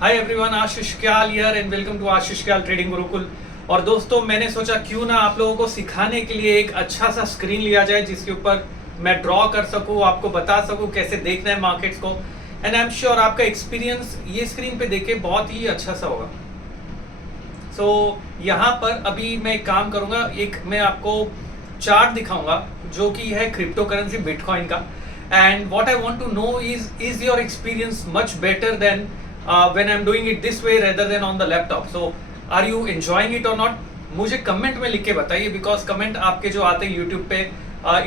Hi everyone, Ashish Kyal here and welcome to Ashish Kyal trading Gurukul. और दोस्तों, मैंने सोचा क्यों ना आप लोगों को सिखाने के लिए एक अच्छा सा स्क्रीन लिया जाए जिसके ऊपर मैं ड्रॉ कर सकूं, आपको बता सकूं कैसे देखना है मार्केट्स को। एंड आई एम श्योर आपका एक्सपीरियंस ये स्क्रीन पे देख के बहुत ही अच्छा सा होगा। सो यहाँ पर अभी मैं एक काम करूँगा, एक मैं आपको चार्ट दिखाऊंगा जो कि है क्रिप्टो करेंसी बिटकॉइन का। And what I want to know is your experience much better than when I'm doing it this way rather than on the laptop. So are you enjoying it or not? मुझे comment में लिख के बताइए, because comment आपके जो आते हैं YouTube पे,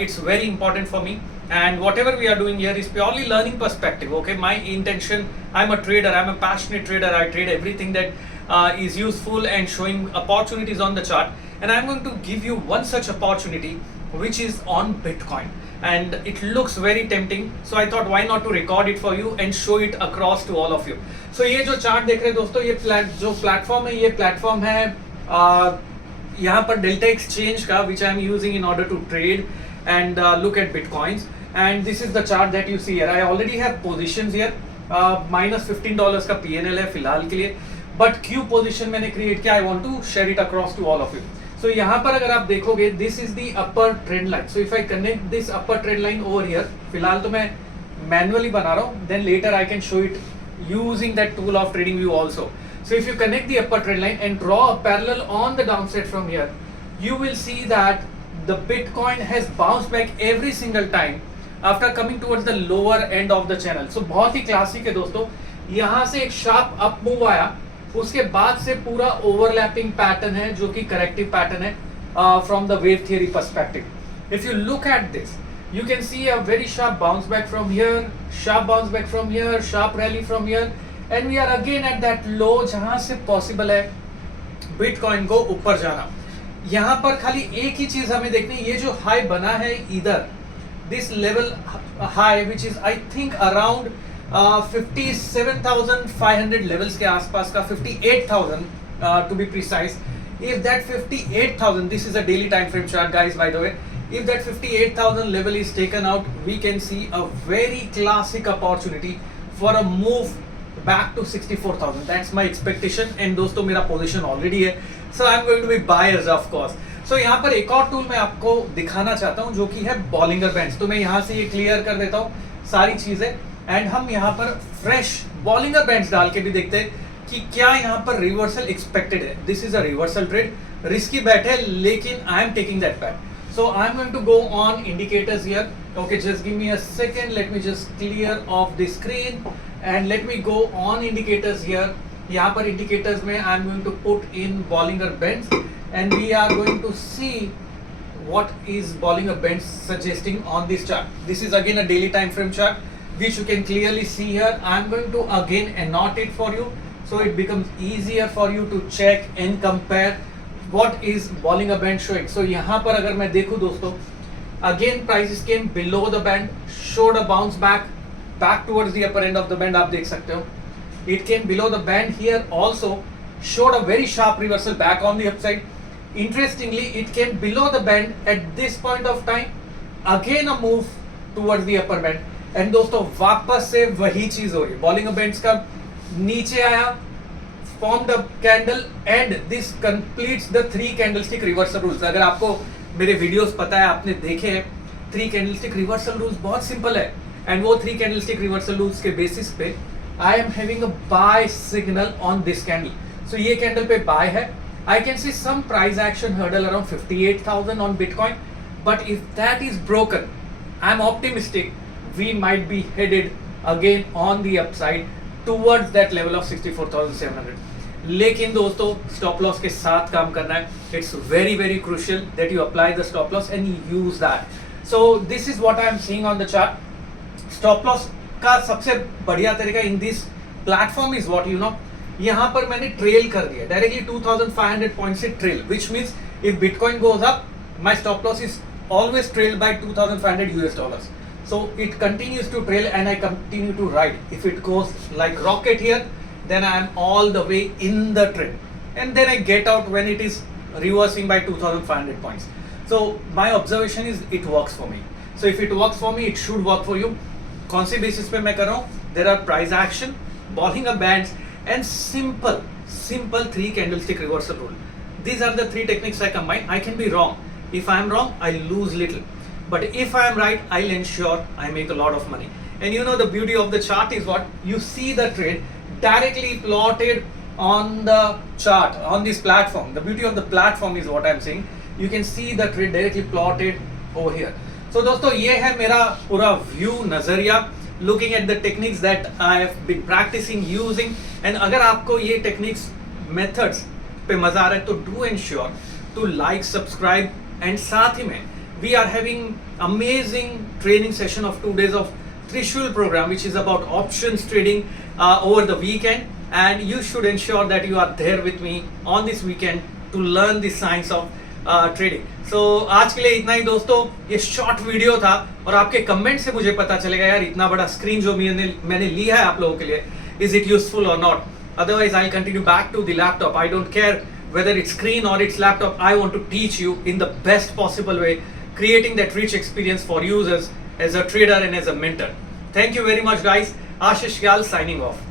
it's very important for me. And whatever we are doing here is purely learning perspective. Okay, my intention, I am a trader, I am a passionate trader, I trade everything that is useful and showing opportunities on the chart, and I'm going to give you one such opportunity which is on Bitcoin, and it looks very tempting, so I thought why not to record it for you and show it across to all of you. So ये जो chart देख रहे हैं दोस्तों, ये जो platform है, ये प्लेटफॉर्म है यहाँ पर डेल्टा एक्सचेंज का, which I am using in order to trade and look at bitcoins. And this is the chart that you see here. I already have positions here. -$15 का PNL है फिलहाल के लिए, बट क्यू पोजीशन मैंने create किया। I want to share it across to all of you. So यहाँ पर अगर आप देखोगे, this is the upper trend line. So if I connect this upper trend line over here, फिलहाल तो मैं मैनुअली बना रहा हूँ, then later I can show it using that tool of TradingView also. So if you connect the upper trend line and draw a parallel on the down side from here, you will see that the Bitcoin has bounced back every single time after coming towards the lower end of the channel. So बहुत ही classic है दोस्तों। यहाँ से एक sharp up move आया, उसके बाद से पूरा ओवरलैपिंग पैटर्न है जो कि करेक्टिव पैटर्न है from the wave theory perspective. If you look at this, you can see a very sharp bounce back from here, sharp bounce back from here, sharp rally from here, and we are again at that low जहां से possible है bitcoin को ऊपर जाना। यहाँ पर खाली एक ही चीज हमें देखनी है, ये जो हाई बना है इधर, this level high which is I think around 57,500 levels के आसपास का, 58,000 to be precise. If that 58,000, this is a daily time frame chart guys by the way, if that 58,000 level is taken out, we can see a very classic opportunity for a move back to 64,000. That's my expectation, and दोस्तों मेरा position already है, so I'm going to be buyers of course. So यहाँ पर एक और tool मैं आपको दिखाना चाहता हूँ जो कि है Bollinger Bands। तो मैं यहाँ से ये क्लियर कर देता हूँ सारी चीजें, एंड हम यहाँ पर फ्रेश Bollinger Bands डाल के भी देखते हैं कि क्या यहाँ पर रिवर्सल एक्सपेक्टेड है। This is a reversal trade, risky bat है, लेकिन I am taking that bat. So I'm going to go on indicators here. Okay, just give me a second. Let me just clear off the screen and let me go on indicators here. यहाँ पर indicators में I'm going to put in Bollinger Bands, and we are going to see what is Bollinger Bands suggesting on this chart. This is again a daily time frame chart which you can clearly see here. I'm going to again annotate it for you so it becomes easier for you to check and compare what is Bollinger Band showing. So यहाँ पर अगर मैं देखूँ दोस्तों, again prices came below the band, showed a bounce back towards the upper end of the band. आप देख सकते हो, it came below the band here also, showed a very sharp reversal back on the upside. Interestingly, it came below the band at this point of time, again a move towards the upper band, and दोस्तों वापस से वही चीज हो रही है। Bollinger Bands का नीचे आया, formed a candle, and this completes the 3 candlestick reversal rules. अगर आपको मेरे वीडियोस पता है, आपने देखे हैं, 3 candlestick reversal rules बहुत सिंपल है, and वो 3 candlestick reversal rules के बेसिस पे I am having a buy signal on this candle. So ये कैंडल पे buy है। I can see some price action hurdle around 58,000 on Bitcoin, but if that is broken, I am optimistic we might be headed again on the upside towards that level of 64,700. लेकिन दोस्तों stop loss के साथ काम करना है। It's very very crucial that you apply the stop loss and you use that. So this is what I am seeing on the chart. Stop loss का सबसे बढ़िया तरीका in this platform is what you know, यहाँ पर मैंने trail कर दिया directly 2500 point से trail, which means if bitcoin goes up, my stop loss is always trailed by $2,500। So it continues to trail and I continue to ride. If it goes like rocket here, then I am all the way in the trend, and then I get out when it is reversing by 2,500 points. So my observation is it works for me. So if it works for me, it should work for you. कौन से basis पे मैं कर रहा हूँ? There are price action, Bollinger Bands, and simple 3 candlestick reversal rule. These are the 3 techniques I combine. I can be wrong. If I am wrong, I lose little. But if I am right, I'll ensure I make a lot of money. And you know the beauty of the chart is what? You see the trade directly plotted on the chart, on this platform. The beauty of the platform is what I'm saying. You can see the trade directly plotted over here. So दोस्तों ये है मेरा पूरा view नजरिया looking at the techniques that I have been practicing using. And अगर आपको ये techniques methods पे मजा आ रहा है तो do ensure to like, subscribe, and साथ ही में we are having amazing training session of 2 days of Trishul program, which is about options trading over the weekend, and you should ensure that you are there with me on this weekend to learn the science of trading. So आज के लिए इतना ही दोस्तों. ये short video था और आपके comment से मुझे पता चलेगा यार इतना बड़ा स्क्रीन जो मैंने लिया है आप लोगों के लिए, इज इट यूजफुल और not. Otherwise, I'll continue back to the laptop. I don't care whether it's screen or it's laptop. I want to teach you in the best possible way, creating that rich experience for users as a trader and as a mentor. Thank you very much, guys. Ashish Gyal signing off.